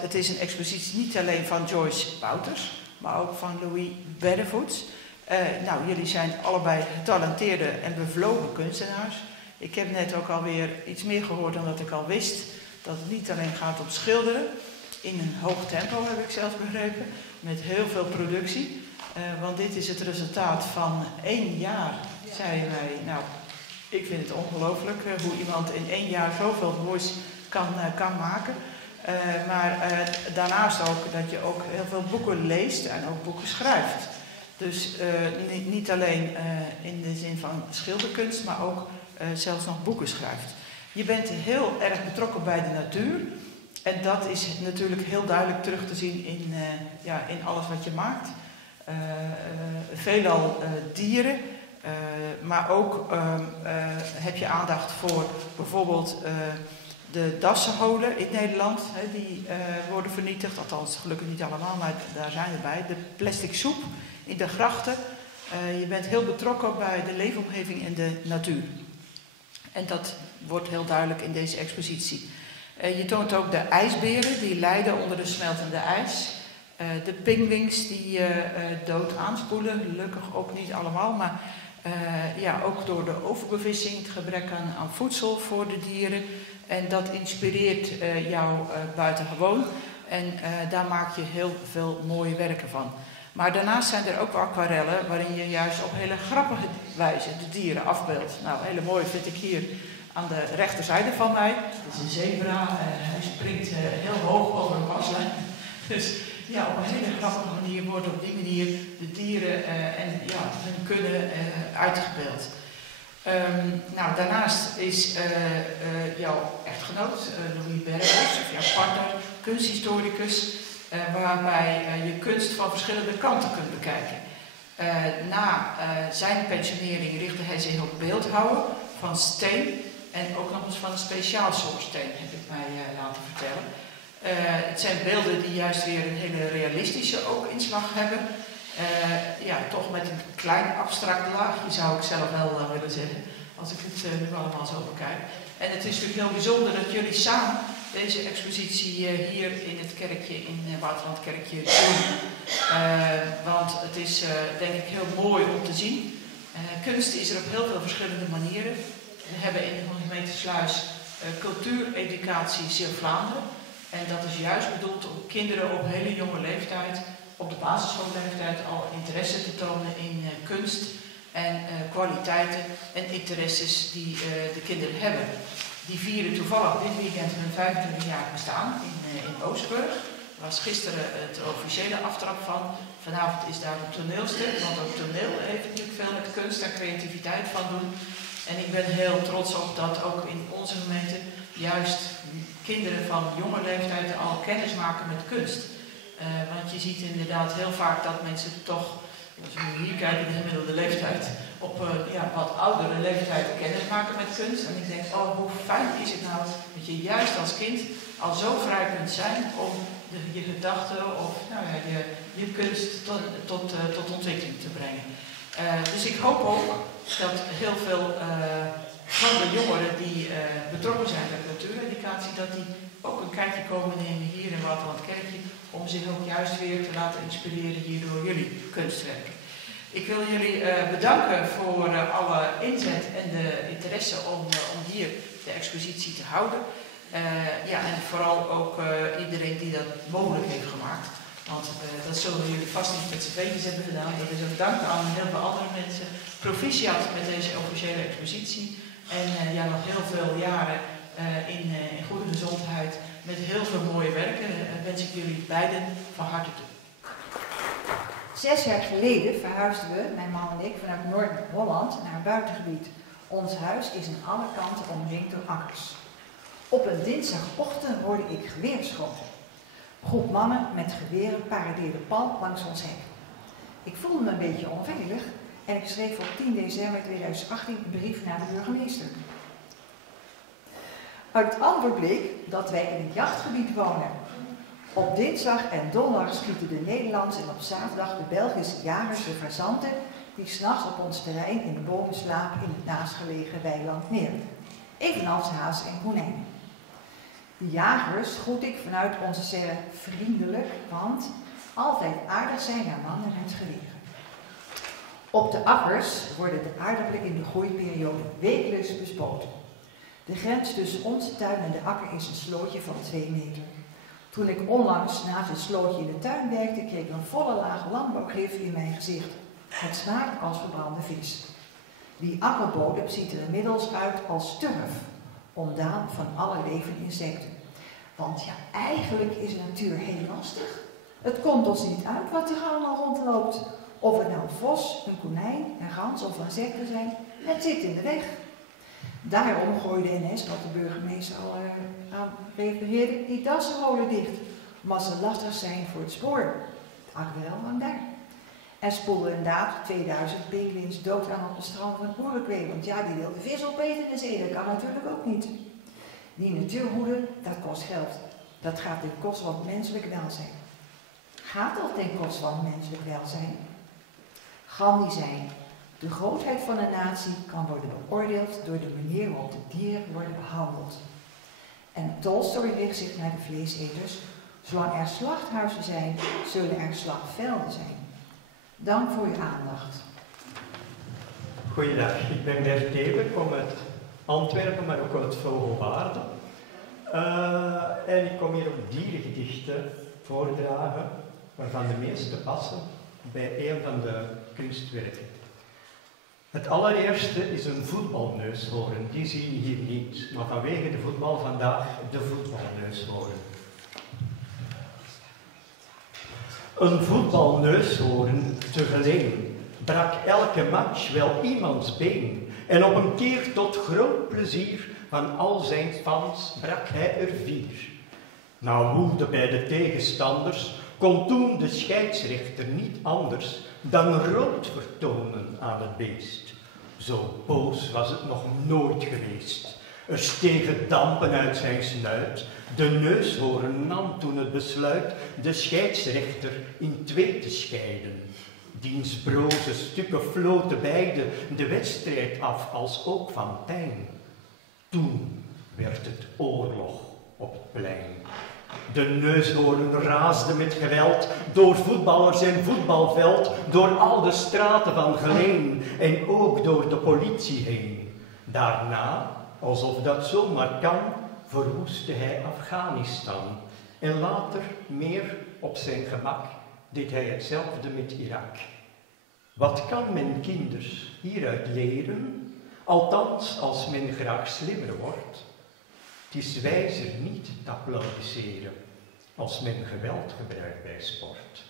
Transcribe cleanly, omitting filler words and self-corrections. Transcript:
het is een expositie niet alleen van Joyce Wouters, maar ook van Louis Beddevoets. Nou, jullie zijn allebei getalenteerde en bevlogen kunstenaars. Ik heb net ook alweer iets meer gehoord dan dat ik al wist. Dat het niet alleen gaat om schilderen. In een hoog tempo heb ik zelfs begrepen. Met heel veel productie. Want dit is het resultaat van 1 jaar, zei mij. Nou, ik vind het ongelooflijk hoe iemand in 1 jaar zoveel moois kan maken. Maar daarnaast ook dat je ook heel veel boeken leest en ook boeken schrijft. Dus niet alleen in de zin van schilderkunst, maar ook zelfs nog boeken schrijft. Je bent heel erg betrokken bij de natuur. En dat is natuurlijk heel duidelijk terug te zien in alles wat je maakt. Veelal dieren, maar ook heb je aandacht voor bijvoorbeeld de dassenholen in Nederland. Die worden vernietigd, althans gelukkig niet allemaal, maar daar zijn we bij. De plastic soep in de grachten. Je bent heel betrokken bij de leefomgeving en de natuur. En dat wordt heel duidelijk in deze expositie. Je toont ook de ijsberen die lijden onder de smeltende ijs. De pinguïns die dood aanspoelen, gelukkig ook niet allemaal. Maar ook door de overbevissing, het gebrek aan voedsel voor de dieren. En dat inspireert jou buitengewoon. En daar maak je heel veel mooie werken van. Maar daarnaast zijn er ook aquarellen waarin je juist op hele grappige wijze de dieren afbeeldt. Nou, hele mooi vind ik hier aan de rechterzijde van mij. Dat is een zebra. Hij springt heel hoog over een waslijn. Dus ja, op een hele grappige manier worden op die manier de dieren en hun kudde uitgebeeld. Nou, daarnaast is jouw echtgenoot, Louis Beddevoets, of jouw partner, kunsthistoricus, waarbij je kunst van verschillende kanten kunt bekijken. Na zijn pensionering richtte hij zich op beeldhouwen van steen en ook nog eens van een speciaal soort steen, heb ik mij laten vertellen. Het zijn beelden die juist weer een hele realistische ook inslag hebben. Toch met een klein abstract laagje zou ik zelf wel willen zeggen, als ik het nu allemaal zo bekijk. En het is natuurlijk heel bijzonder dat jullie samen deze expositie hier in het kerkje, in Waterlandkerkje doen. Want het is denk ik heel mooi om te zien. Kunst is er op heel veel verschillende manieren. We hebben in de gemeente Sluis cultuureducatie Zeeuw-Vlaanderen. En dat is juist bedoeld om kinderen op hele jonge leeftijd, op de basisschoolleeftijd, al interesse te tonen in kunst en kwaliteiten en interesses die de kinderen hebben. Die vieren toevallig dit weekend hun 25 jaar bestaan in Oostburg. Er was gisteren het officiële aftrap van. Vanavond is daar een toneelstuk, want ook toneel heeft natuurlijk veel met kunst en creativiteit van doen. En ik ben heel trots op dat ook in onze gemeente juist kinderen van jonge leeftijd al kennis maken met kunst. Want je ziet inderdaad heel vaak dat mensen toch, als we hier kijken, de gemiddelde leeftijd, op wat oudere leeftijd kennis maken met kunst. En ik denk, oh, hoe fijn is het nou dat je juist als kind al zo vrij kunt zijn om je gedachten of je kunst tot ontwikkeling te brengen. Dus ik hoop ook dat heel veel van de jongeren die betrokken zijn bij cultuureducatie, dat die ook een kijkje komen nemen hier in Waterlandkerkje, om zich ook juist weer te laten inspireren hier door jullie kunstwerken. Ik wil jullie bedanken voor alle inzet en de interesse om hier de expositie te houden. En vooral ook iedereen die dat mogelijk heeft gemaakt. Want dat zullen jullie vast niet met z'n tweetjes hebben gedaan. Dat is ook dank aan heel veel andere mensen. Proficiat met deze officiële expositie. En nog heel veel jaren in goede gezondheid. Met heel veel mooie werken wens ik jullie beiden van harte toe. 6 jaar geleden verhuisden we, mijn man en ik, vanuit Noord-Holland naar een buitengebied. Ons huis is aan alle kanten omringd door akkers. Op een dinsdagochtend hoorde ik geweerschoten. Een groep mannen met geweren paradeerde pal langs ons hek. Ik voelde me een beetje onveilig en ik schreef op 10 december 2018 een brief naar de burgemeester. Uit het antwoord bleek dat wij in het jachtgebied wonen. Op dinsdag en donderdag schieten de Nederlandse en op zaterdag de Belgische jagers de fazanten die 's nachts op ons terrein in de bomen slapen in het naastgelegen weiland neer. Evenals hazen en konijnen. De jagers groet ik vanuit onze serre vriendelijk, want altijd aardig zijn naar mannen en geweren. Op de akkers worden de aardappelen in de groeiperiode wekelijks bespoten. De grens tussen onze tuin en de akker is een slootje van 2 meter. Toen ik onlangs naast het slootje in de tuin werkte, kreeg ik een volle laag landbouwgif in mijn gezicht. Het smaakt als verbrande vis. Die akkerbodem ziet er inmiddels uit als turf, ontdaan van alle levende insecten. Want ja, eigenlijk is de natuur heel lastig. Het komt ons niet uit wat er allemaal rondloopt. Of het nou een vos, een konijn, een gans of insecten zijn, het zit in de weg. Daarom gooide NS, wat de burgemeester al aan refereerde, die dassenholen dicht, omdat ze lastig zijn voor het spoor. Het akkerel hangt daar. En spoelde inderdaad 2000 pinguïns dood aan op de strand van Uruguay, want ja, die wilde vis opeten in de zee, dat kan natuurlijk ook niet. Die natuurhoede, dat kost geld. Dat gaat ten koste van menselijk welzijn. Gaat dat ten koste van menselijk welzijn? Gandhi zei, de grootheid van een natie kan worden beoordeeld door de manier waarop de dieren worden behandeld. En Tolstoy richt zich naar de vleeseters. Zolang er slachthuizen zijn, zullen er slagvelden zijn. Dank voor uw aandacht. Goeiedag, ik ben Bert Teber, kom uit Antwerpen, maar ook uit Vogelwaarde. En ik kom hier ook dierengedichten voordragen, waarvan de meeste passen bij een van de kunstwerken. Het allereerste is een voetbalneushoorn. Die zie je hier niet, maar vanwege de voetbal vandaag de voetbalneushoorn. Een voetbalneushoorn te Geleen brak elke match wel iemands been. En op een keer tot groot plezier van al zijn fans brak hij er 4. Nou woelde bij de tegenstanders, kon toen de scheidsrechter niet anders dan rood vertonen aan het beest. Zo boos was het nog nooit geweest. Er stegen dampen uit zijn snuit. De neushoorn nam toen het besluit de scheidsrechter in 2 te scheiden. Diens broze stukken floten beide de wedstrijd af als ook van Tijn. Toen werd het oorlog op het plein. De neushoorn raasde met geweld door voetballers en voetbalveld, door al de straten van Geleen en ook door de politie heen. Daarna, alsof dat zomaar kan, verwoestte hij Afghanistan. En later, meer op zijn gemak, deed hij hetzelfde met Irak. Wat kan men kinders hieruit leren? Althans, als men graag slimmer wordt. Het is wijzer niet te applaudisseren als men geweld gebruikt bij sport.